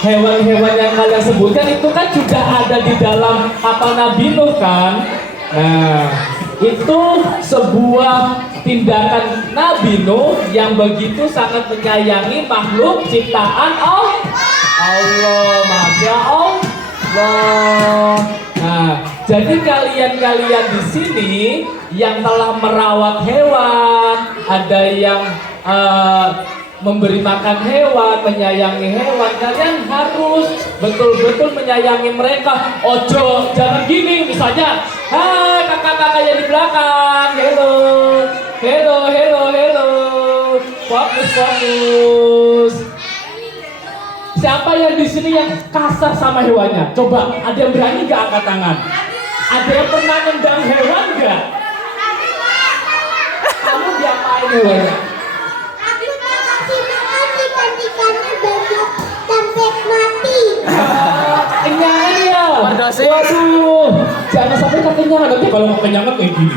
hewan-hewan yang kalian sebutkan itu kan juga ada di dalam kapal Nabi Nuh kan. Nah, itu sebuah tindakan Nabi Nuh yang begitu sangat menyayangi makhluk ciptaan Allah. Masya Allah. Nah, jadi kalian-kalian di sini yang telah merawat hewan, ada yang memberi makan hewan, menyayangi hewan, kalian harus betul-betul menyayangi mereka. Ojo, jangan gini, misalnya, hai kakak-kakak yang di belakang, hello, fokus. Siapa yang di sini yang kasar sama hewannya? Coba, ada yang berani nggak angkat tangan? Ada yang pernah nendang hewan nggak? Kamu diapain hewannya? Kenyangan ya? Waduh, jangan sampai kekenyangan. Nanti kalau kekenyangan kayak gini,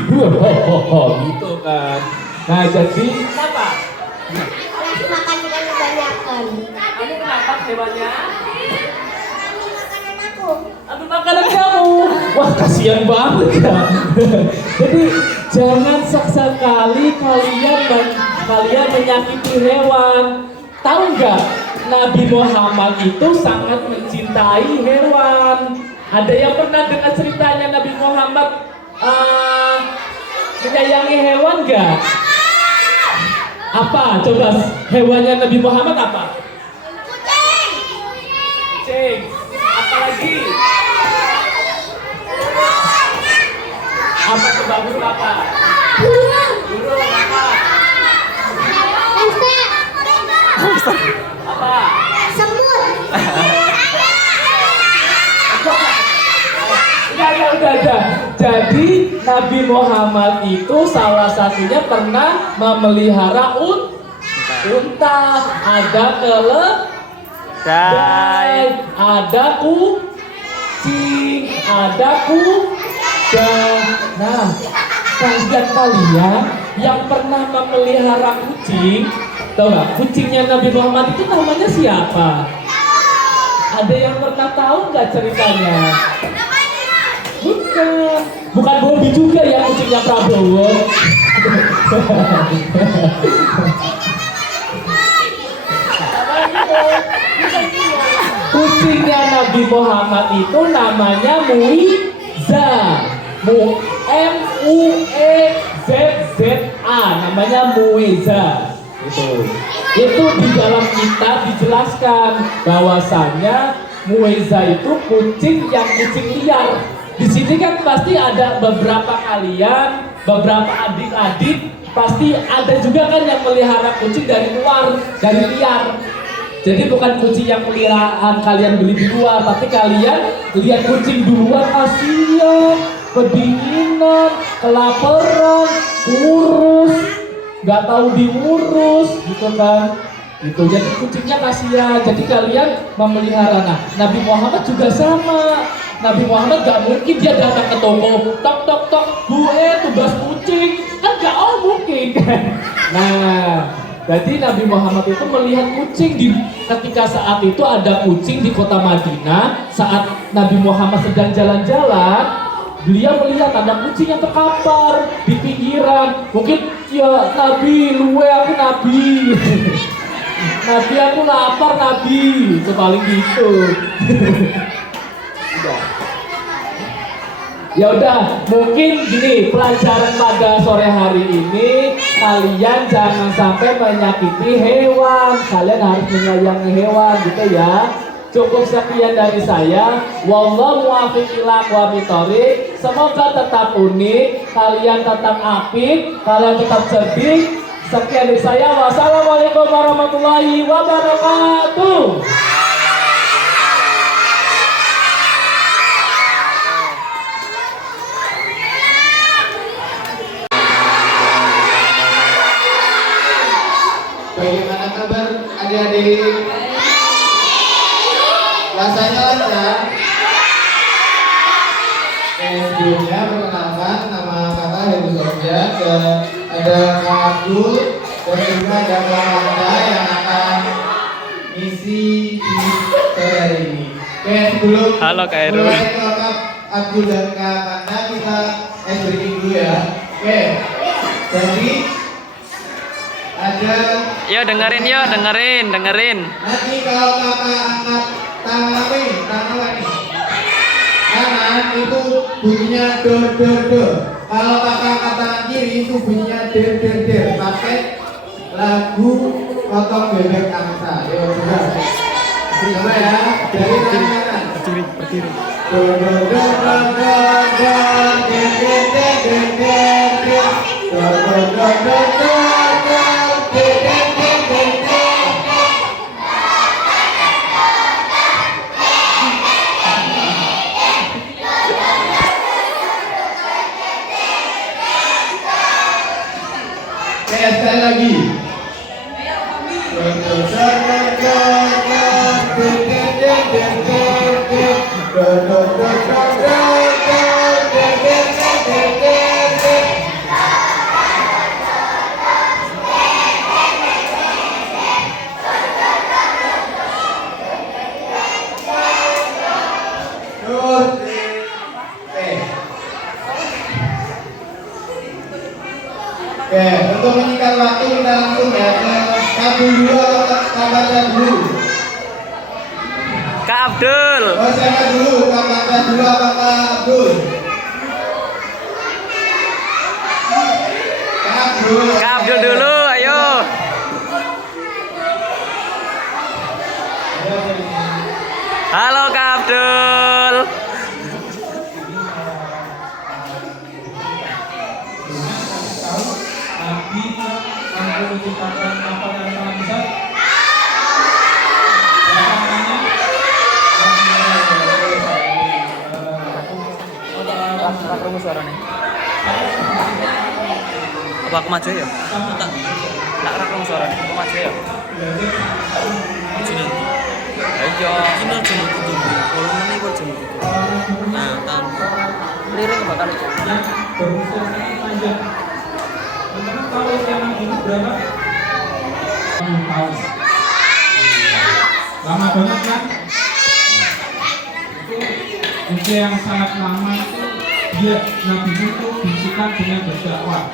gitu kan. Nah, jadi kenapa? Makan ikan kebanyakan. Kamu kenapa hewannya? Ambil makanan aku. Ambil makanan kamu. Wah, kasihan banget ya. Jadi jangan sekali kalian menyakiti hewan. Tahu nggak? Nabi Muhammad itu sangat mencintai hewan. Ada yang pernah dengar ceritanya Nabi Muhammad menyayangi hewan nggak? Apa? Coba hewannya Nabi Muhammad apa? Kucing. Apa lagi? Apa coba burung apa? Burung apa? Apa? Semut. Udah. Jadi Nabi Muhammad itu salah satunya pernah memelihara unta, ada keledai, ada kucing, ada kuda. Nah, kalian yang pernah memelihara kucing, tahu nggak? Kucingnya Nabi Muhammad itu namanya siapa? Ada yang pernah tahu nggak ceritanya? Bukan Bobby juga ya kucingnya Prabowo. Kucingnya Nabi Muhammad itu namanya Muiza. M-U-E-Z-Z-A, namanya Muiza. Itu di dalam kitab dijelaskan bahwasannya Muiza itu kucing liar. Di sini kan pasti ada beberapa kalian, beberapa adik-adik, pasti ada juga kan yang melihara kucing dari luar, dari liar. Jadi bukan kucing yang peliharaan kalian beli di luar, tapi kalian lihat kucing duluan, kasihan, kedinginan, kelaparan, kurus, nggak tahu diurus, gitu kan? Gitu. Jadi kucingnya kasihan. Jadi kalian memelihara. Nah, Nabi Muhammad juga sama. Nabi Muhammad gak mungkin dia datang ke toko, tok, gue tugas kucing, kan gak mungkin kan. Nah, jadi Nabi Muhammad itu melihat kucing ketika saat itu ada kucing di kota Madinah. Saat Nabi Muhammad sedang jalan-jalan, beliau melihat ada kucing yang terkapar di pinggiran. Mungkin ya Nabi, luwe aku Nabi. Nabi aku lapar Nabi, itu paling gitu. Ya udah, mungkin gini, pelajaran pada sore hari ini, kalian jangan sampai menyakiti hewan, kalian harus menyayangi hewan gitu ya. Cukup sekian dari saya. Wallahu muwaffiq ila aqwamit thoriq. Semoga tetap unik, kalian tetap apik, kalian tetap cerdik. Sekian dari saya. Wassalamualaikum warahmatullahi wabarakatuh. Bagaimana kabar adik-adik? Rasanya lancar? Sebelumnya perkenalkan, nama kakak Heru Sofyan dan ada Kak Abdul dan juga ada Kak Manda yang akan misi di Oke, sebelum Halo, Kak Heru. mulai ke Kak Abdul dan Kak Kanda, kita breaking dulu ya. Oke, jadi ada Yo dengerin yo, dengerin. nanti kalau kakak angkat tangan nih, kanan itu bunyinya do do do. Kalau kakak angkat tangan kiri itu bunyinya der der der. Pakai lagu potong bebek angsa. Yo coba. Coba ya, dari tangan kanan. Berdiri. Do do do do do do der der der der der der. Do do do do do do der der der der der. Sekali lagi. Oke, untuk menyingkat waktu kita langsung ya ke kabel dulu atau kabarnya dulu. Kak Abdul. Oh, siapa dulu? Kabarnya dulu apa Kak Abdul? Kak Abdul. Kak Abdul dulu, ayo. Halo Kak Abdul. Nabi mampu menciptakan kapal yang sangat besar. Rak rumus suaranya. Apa aku maju ya? Tak. Tak rak rumus suaranya. Aku maju ya. Sini. Ayo. Sini aja mau tutup. Kalau mana ikut jam tutup. Nah, tan. Lirik bakal itu. Berusia sangat panjang. Teman-teman tahu usia Nabi Nuh berapa? 10 tahun. Lama banget kan? Itu usia yang sangat lama itu dia Nabi Nuh itu bisikan dengan berdakwah,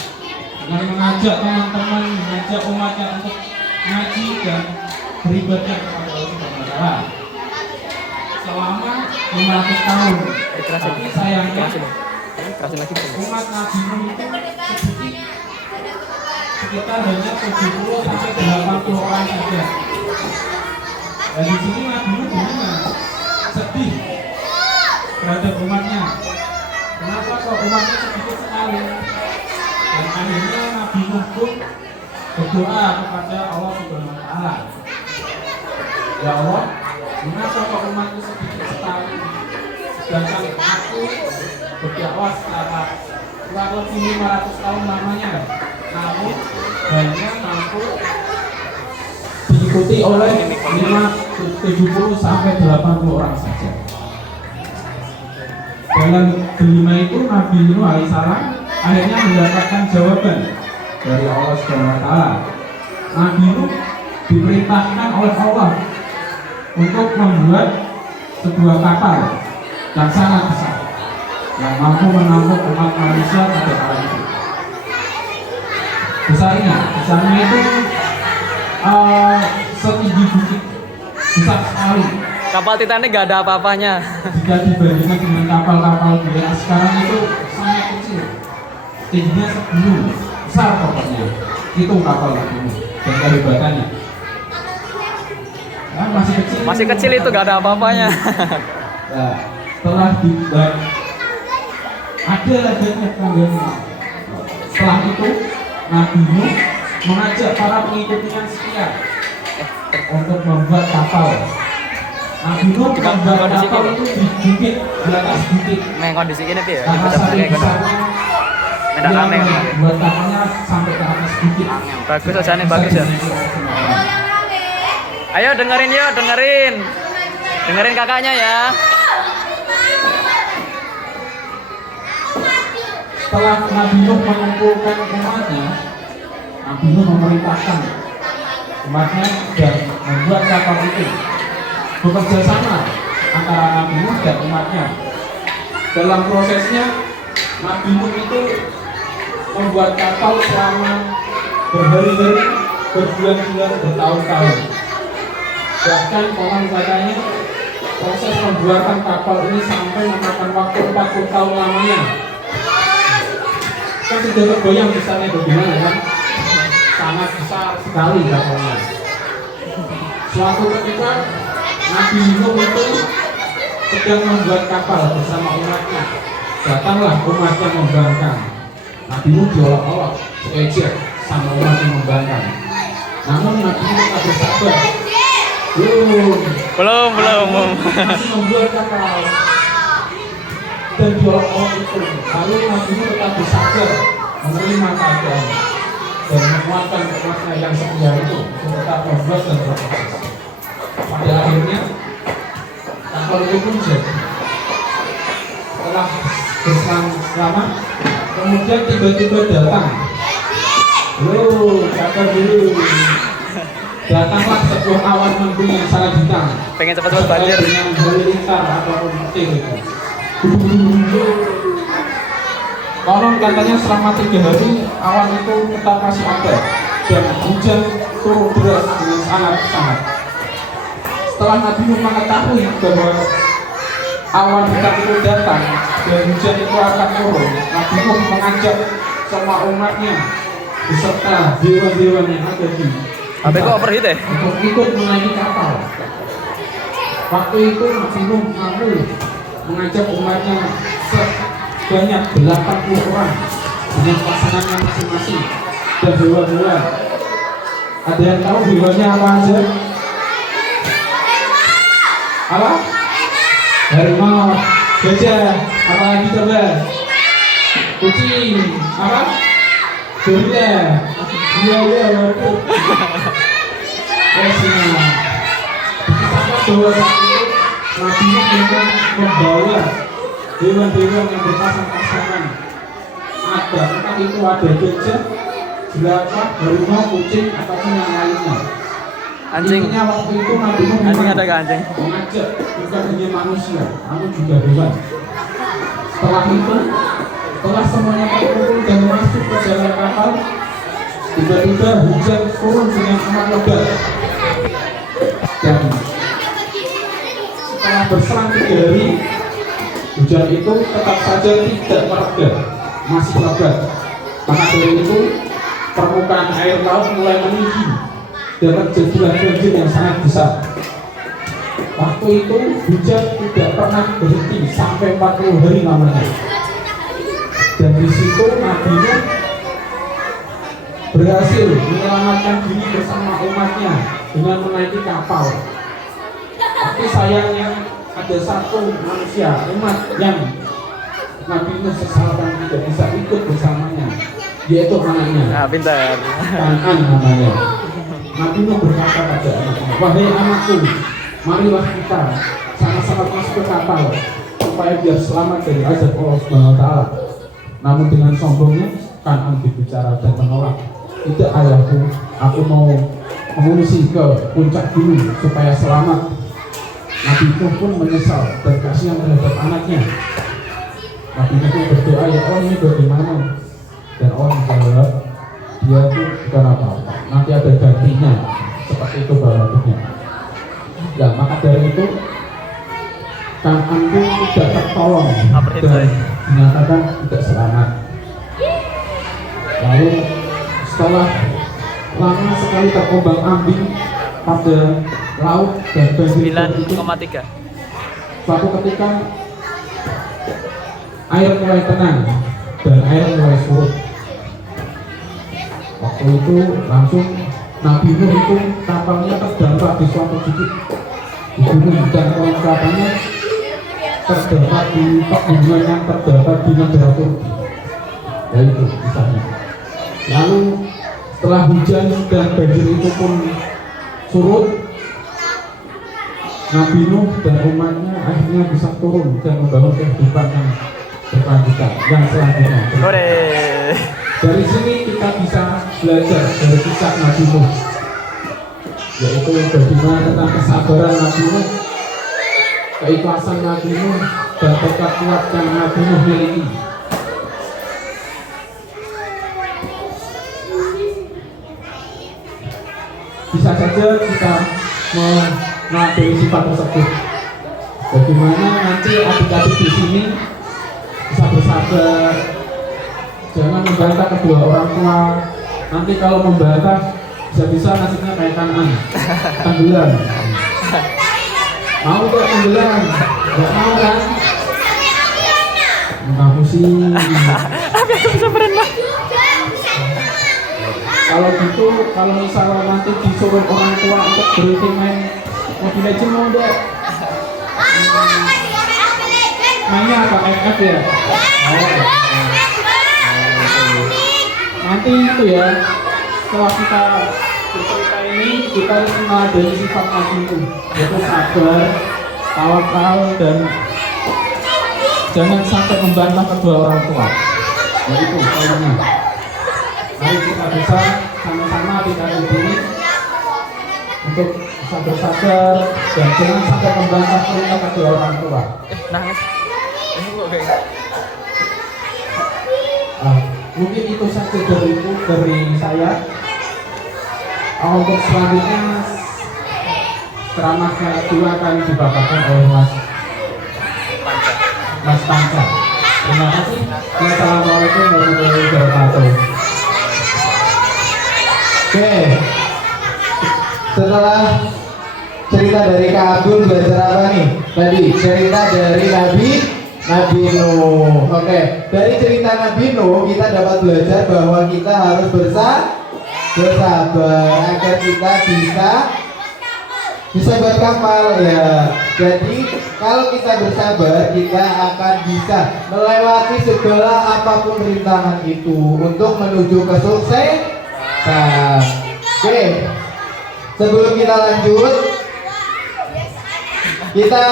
dengan mengajak teman-teman, mengajak umatnya untuk ngaji dan beribadah kepada Allah Subhanahu wa Ta'ala selama 500 tahun. Tapi sayangnya Kerasin lagi. umat Nabi Nuh itu sedikit, sekitar hanya 70 sampai 80 orang saja. Dan di sini Nabi Nuh gimana? Sedih terhadap umatnya. Kenapa kok umatnya sedikit sekali? Dan akhirnya Nabi Nuh pun berdoa kepada Allah Subhanahu wa Ta'ala. Ya Allah, kenapa kok umatku sedikit sekali? Sedangkan aku berdakwah secara kurang lebih 500 tahun lamanya, namun hanya mampu diikuti oleh 70 sampai 80 orang saja. Dalam kelima itu Nabi Nuh alaihissalam akhirnya mendapatkan jawaban dari Allah Subhanahu wa Ta'ala. Nabi Nuh diperintahkan oleh Allah untuk membuat sebuah kapal yang sangat besar yang mampu menampung umat manusia pada kala itu. Besarnya itu setinggi bukit, besar sekali. Kapal Titanic gak ada apa-apanya. Jika dibandingkan dengan kapal-kapal dunia sekarang itu sangat kecil, tingginya segunung, besar pokoknya. Itu kapal ini dan kehebatannya. Ya, Masih kecil itu gak ada apa-apanya. Nah, setelah dibuat ada adanya tangganya. Setelah itu Nabi Nuh mengajak para pengikutnya sekian untuk membuat kapal. Nabi Nuh membuat kapal itu di bukit, di atas bukit. Meng kondisi ini ya. Karena saking besarnya, Tidak dia aneh. membuat kapalnya sampai ke atas bukit. Bagus aja bagus ya. Ayo dengerin yuk, dengerin. Dengerin kakaknya ya. Setelah Nabi Nuh mengumpulkan umatnya, Nabi Nuh memerintahkan umatnya dan membuat kapal itu bekerja sama antara Nabi Nuh dan umatnya. Dalam prosesnya Nabi Nuh itu membuat kapal selama berhari-hari, berbulan-bulan, bertahun-tahun. Bahkan konon katanya proses pembuatan kapal ini sampai memakan waktu 40 tahun lamanya. Kan sudah terbayang besarnya bagaimana kan? Sangat besar sekali kapalnya. Suatu ketika Nabi Nuh itu sedang membuat kapal bersama umatnya. Datanglah umatnya membangkang. Nabi Nuh diolok-olok, seejek sama umat yang membangkang. Namun Nabi Nuh tak bersabar. Belum. Masih membuat kapal dan diolok-olok itu. Lalu Nabi Nuh tetap bersabar menerima keadaan dan menguatkan umatnya yang setia itu tetap membuat dan berproses. Pada akhirnya kapal itu pun jadi. Setelah berselang lama, kemudian tiba-tiba datang. Kapal dulu. Datanglah sebuah awan mendung yang sangat hitam. Pengen cepat-cepat banjir. Dengan halilintar ataupun petir itu. Konon katanya selama 3 hari awan itu tetap masih ada dan hujan turun deras dengan sangat-sangat. Setelah Nabi Nuh mengetahui bahwa awan hitam itu datang dan hujan itu akan turun, Nabi Nuh mengajak semua umatnya beserta dewa-dewa yang ada di HP kok overheat ya? untuk ikut menaiki kapal. Waktu itu Nabi Nuh mampu mengajak umatnya sebanyak 80 orang dengan pasangannya masing-masing dan dewa-dewa. Ada yang tahu dewanya apa aja? Apa? Harimau, gajah, apa lagi coba? Kucing, apa? Gorila, buaya, waduh. Singa. Sama bahwa saat itu Nabi Nuh memang membawa dewa-dewa yang berpasang-pasangan. Ada, entah itu ada gajah, jerapah, harimau, kucing, ataupun yang lainnya. Anjing. Intinya waktu itu Nabi Nuh Anjing memang ada ke anjing? mengajak bukan hanya manusia, namun juga hewan. Setelah itu, setelah semuanya terkumpul dan masuk ke dalam kapal, tiba-tiba hujan turun dengan amat lebat. Dan setelah berselang 3 hari, hujan itu tetap saja tidak mereda, masih lebat. Maka dari itu, permukaan air laut mulai meninggi dan terjadilah banjir yang sangat besar. Waktu itu hujan tidak pernah berhenti sampai 40 hari lamanya. Dan di situ Nabi Nuh berhasil menyelamatkan diri bersama umatnya dengan menaiki kapal. Tapi sayangnya ada satu manusia umat yang Nabi Nuh sesalkan tidak bisa ikut bersamanya, yaitu anaknya. Nah, pintar. Kan'an namanya. Nabi Nuh berkata pada anaknya, wahai anakku, marilah kita sama-sama masuk ke kapal supaya biar selamat dari azab Allah Subhanahu wa taala. Namun dengan sombongnya Kan'an berbicara dan menolak. Tidak ayahku, aku mau mengungsi ke puncak gunung supaya selamat. Nabi Nuh pun menyesal dan kasihan terhadap anaknya. Nabi Nuh pun berdoa, ya Allah ini bagaimana? Dan Allah menjawab, dia itu bukan apa-apa, nanti ada gantinya. Seperti itu bahagianya. Nah, maka dari itu Kan'an pun tidak tertolong dan dinyatakan tidak selamat. Lalu setelah lama sekali terombang-ambing pada laut dan banjir itu, 9,3. suatu ketika air mulai tenang dan air mulai surut. Waktu itu langsung Nabi Nuh itu kapalnya terdampar di suatu titik di gunung dan kelengkapannya terdapat di pegunungan yang terdapat di negara Turki. Ya itu misalnya. Lalu setelah hujan dan banjir itu pun surut, Nabi Nuh dan umatnya akhirnya bisa turun dan membangun kehidupan yang berkelanjutan yang selanjutnya. Dari sini kita bisa belajar dari kisah Nabi Nuh, yaitu bagaimana tentang kesabaran Nabi Nuh keikhlasan Nabi Nuh dan tekad kuat yang Nabi Nuh miliki. Bisa saja kita mengadili sifat tersebut. Bagaimana nanti adik-adik di sini bisa bersabar, jangan membantah kedua orang tua. Nanti kalau membantah bisa-bisa nasibnya kayak Kanan, tenggelam. Mau gak tenggelam? Gak mau kan? Kamu sih. Tapi aku bisa berenang. Kalau gitu, kalau misalnya nanti disuruh orang tua untuk berhenti main Mobile Legends mau deh. Mainnya apa? FF ya? Nanti itu ya, setelah kita bercerita ini, kita harus mengadili sifat Nabi itu, yaitu sabar, tawakal, dan jangan sampai membantah kedua orang tua. Yaitu poinnya. Mari kita bisa sama-sama tidak ini untuk bisa bersabar dan jangan sampai membantah perintah kedua orang tua. Nangis. Ini kok kayak. Mungkin itu saja dari saya. Untuk selanjutnya ceramah yang kedua akan dibacakan oleh Mas Panca. Terima kasih. Wassalamualaikum warahmatullahi wabarakatuh. Oke, setelah cerita dari Kak Abdul belajar apa nih? Tadi cerita dari Nabi Nuh. Oke, dari cerita Nabi Nuh kita dapat belajar bahwa kita harus bersabar agar kita bisa buat kapal ya. Jadi kalau kita bersabar kita akan bisa melewati segala apapun rintangan itu untuk menuju kesuksesan. Oke, sebelum kita lanjut kita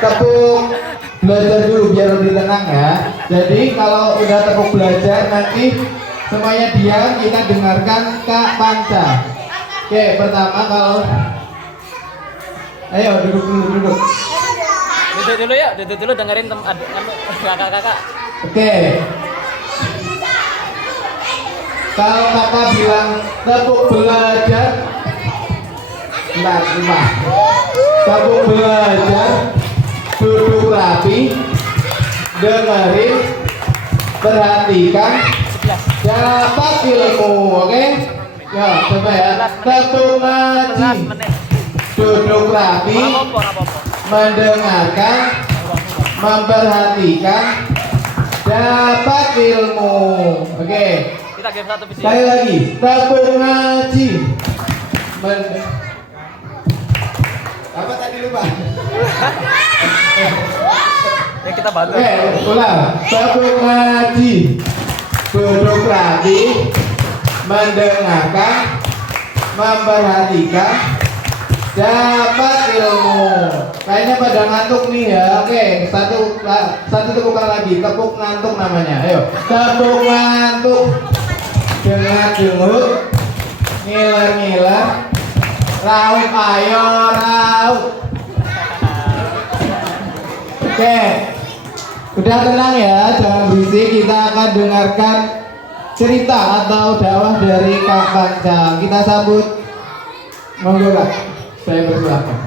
tepuk belajar dulu biar lebih tenang ya. Jadi kalau udah tepuk belajar nanti semuanya diam, kita dengarkan Kak Panca. Oke, pertama kalau ayo duduk dulu. Duduk dulu ya, duduk dulu dengerin kakak-kakak. Oke. Kalau kakak bilang tepuk belajar, tepuk belajar, duduk rapi, dengerin, perhatikan, dapat ilmu, oke? Ya, coba ya. Tepuk ngaji, duduk rapi, mendengarkan, memperhatikan, dapat ilmu. Oke. Kita game satu visi. Sekali lagi, tepuk ngaji. Apa tadi lupa? Ya kita bantu. Oke, ulang. Tepuk ngaji, duduk rapi, mendengarkan, memperhatikan, dapat ilmu. Kayaknya pada ngantuk nih ya. Oke, satu tepukan lagi. Tepuk ngantuk namanya. Ayo, tepuk ngantuk. Dengar-dengut, ngiler-ngiler, raup ayo raup. Oke, udah tenang ya, jangan berisik. Kita akan dengarkan cerita atau dakwah dari Kak Panca. Kita sambut, monggo Kak, saya persilakan.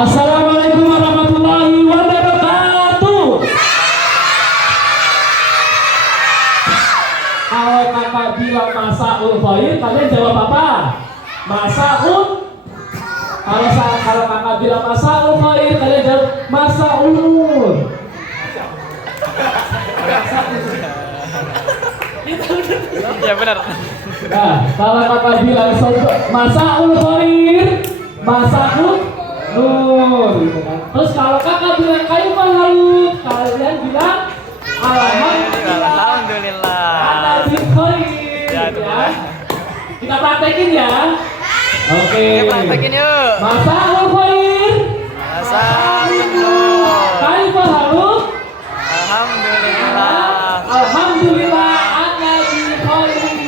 Assalamualaikum warahmatullahi wabarakatuh. Kalau kakak bilang masaul khair, kalian jawab apa? Masaul. Kalau kakak bilang masaul khair, kalian jawab masaul nur. Ya benar. Nah, kalau kakak bilang masaul khair, masaul nur. Terus kalau kakak bilang kaifal halut, kalian bilang alhamdulillah. Alhamdulillah. Ya, itu boleh. Kita praktekin ya. Oke. Kita praktekin yuk. Masaul khair. Masaul. Kaifal halut. Alhamdulillah. Alhamdulillah ana bi khair.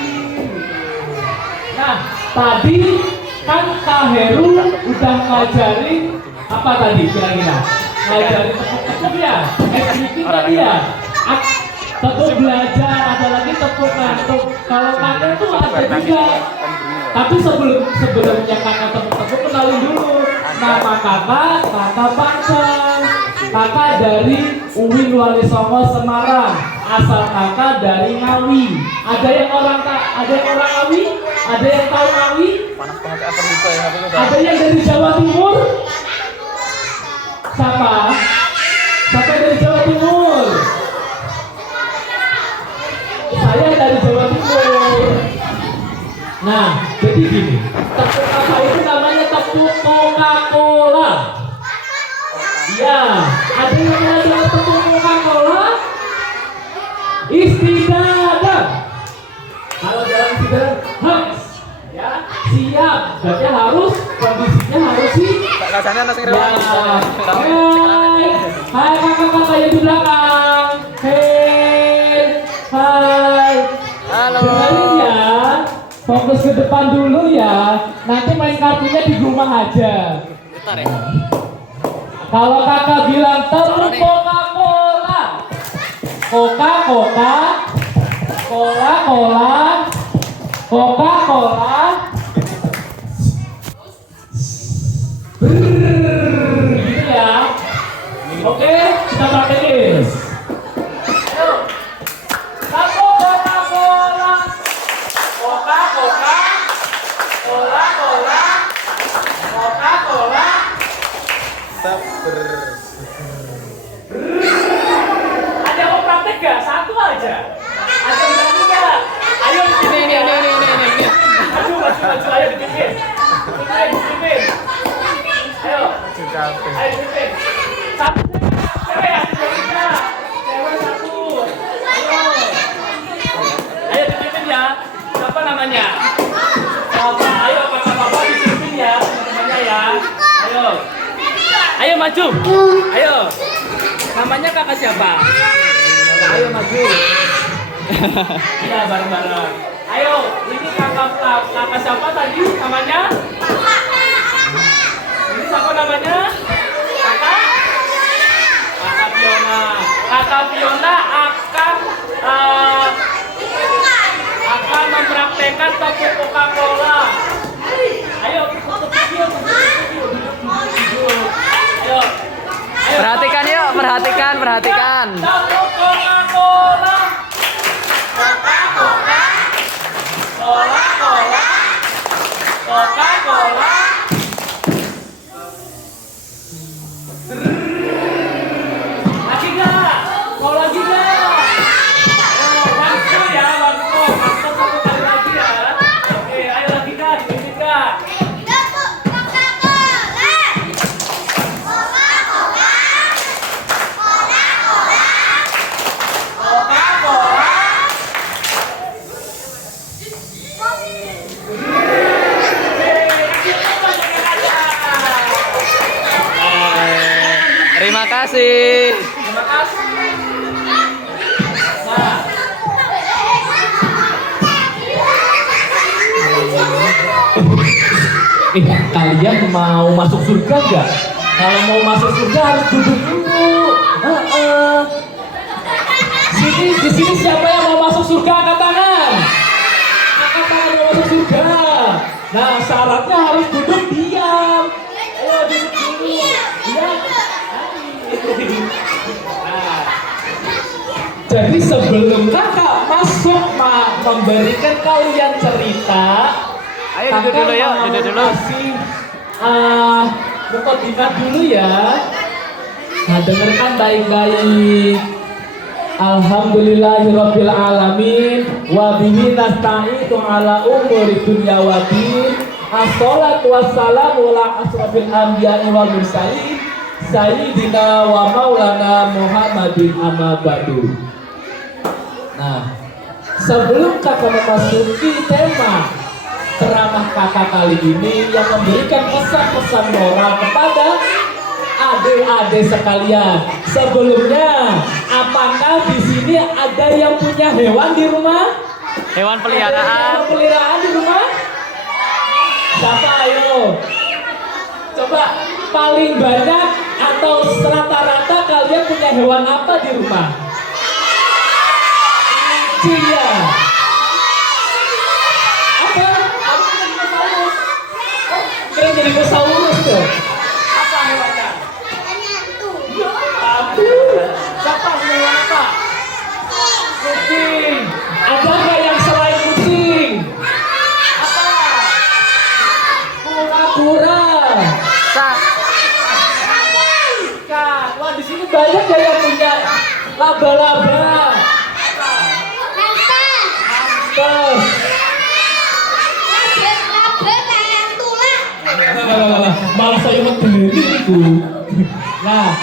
Nah, tadi kan Kakak Heru udah ngajarin apa tadi kira-kira? Ngajarin tepuk-tepuk ya? Meeting tadi ya? Tepuk belajar, ada lagi tepuk ngantuk. Kalau kakak tuh ada juga. Tapi sebelumnya kakak tepuk-tepuk kenalin dulu. Nama kakak Pancang. Kakak dari UIN Wali Songo Semarang. Asal kakak dari Ngawi. Ada yang orang Ngawi? Ada yang tahu Ngawi? Ada yang dari Jawa Timur? Siapa? Siapa dari Jawa Timur? Saya dari Jawa Timur. Nah, jadi gini, tepuk apa itu namanya tepuk Coca-Cola. Iya, ada yang namanya tepuk Coca-Cola. Istidadah. Kalau dalam istidadah harus, ya siap. Berarti harus kondisinya harus sih. Hai kakak-kakak yang di belakang. Hai. Halo. Dengerin ya. Fokus ke depan dulu ya. Nanti main kartunya di rumah aja. Bentar ya. Kalau kakak bilang tepuk Coca-Cola. Coca-Cola. Coca-Cola. Coca-Cola. Gitu ya. Oke, kita praktekin. Ayo. Satu Coca-Cola. Coca-Cola. Coca-Cola. Coca-Cola. Ada yang mau praktek gak? Satu aja. Ada yang berani gak? Ayo dipimpin ya. Maju, ayo dipimpin. Dipimpin. Ayo. Ayo dipimpin. Satu. Cewek ya, cewek satu. Ayo dipimpin ya. Siapa namanya? Papa, ayo papa dipimpin ya teman-temannya ya. Ayo. Ayo maju. Ayo. Namanya kakak siapa? Ayo maju. Iya bareng-bareng. Ayo, ini kakak siapa tadi namanya? Ini siapa namanya? Kakak Fiona. Kakak Fiona akan mempraktekkan tepuk Coca-Cola. Ayo, tutup video. Ayo. Perhatikan yuk, perhatikan. Tepuk Coca-Cola. Coca-Cola. Coca-Cola. Coca-Cola. Lagi nggak? Mau lagi nggak? Bantu ya, bantu satu kali lagi ya. Oke, ayo lagi nggak? Dipimpin nggak? Terima kasih. Terima kasih. Nah, kalian mau masuk surga nggak? Kalau mau masuk surga harus duduk dulu. Di sini siapa yang mau masuk surga? Angkat tangan. Angkat tangan mau masuk surga. Nah, syaratnya harus duduk diam. Ayo duduk dulu. Diam. Nah, jadi sebelum kakak masuk memberikan kalian cerita, Ayo duduk dulu ya, duduk dulu. Kasih mukadimah dulu ya. Nah, dengarkan baik-baik. Alhamdulillahirabbil alamin wa bihi nasta'inu ala umuri dunya waddin. Assalatu wassalamu ala asrofil anbiya'i wal mursalin Sayyidina wa maulana Muhammadin amma ba'du. Nah, sebelum kakak memasuki tema ceramah kakak kali ini yang memberikan pesan-pesan moral kepada adik-adik sekalian. Sebelumnya, apakah di sini ada yang punya hewan di rumah? Hewan Ada peliharaan. hewan peliharaan di rumah? Siapa ayo? Coba paling banyak atau rata-rata kalian punya hewan apa di rumah? Kucing ya. Apa? Aku punya dinosaurus. Oh, keren jadi dinosaurus tuh. Apa hewannya? Hantu. Aduh. Siapa punya hewan apa? Kucing. Ada nggak yang selain kucing? Apa? Kura-kura. Ikan. Wah, di sini banyak ya yang punya laba-laba. Hamster. Malah saya medeni itu. Nah,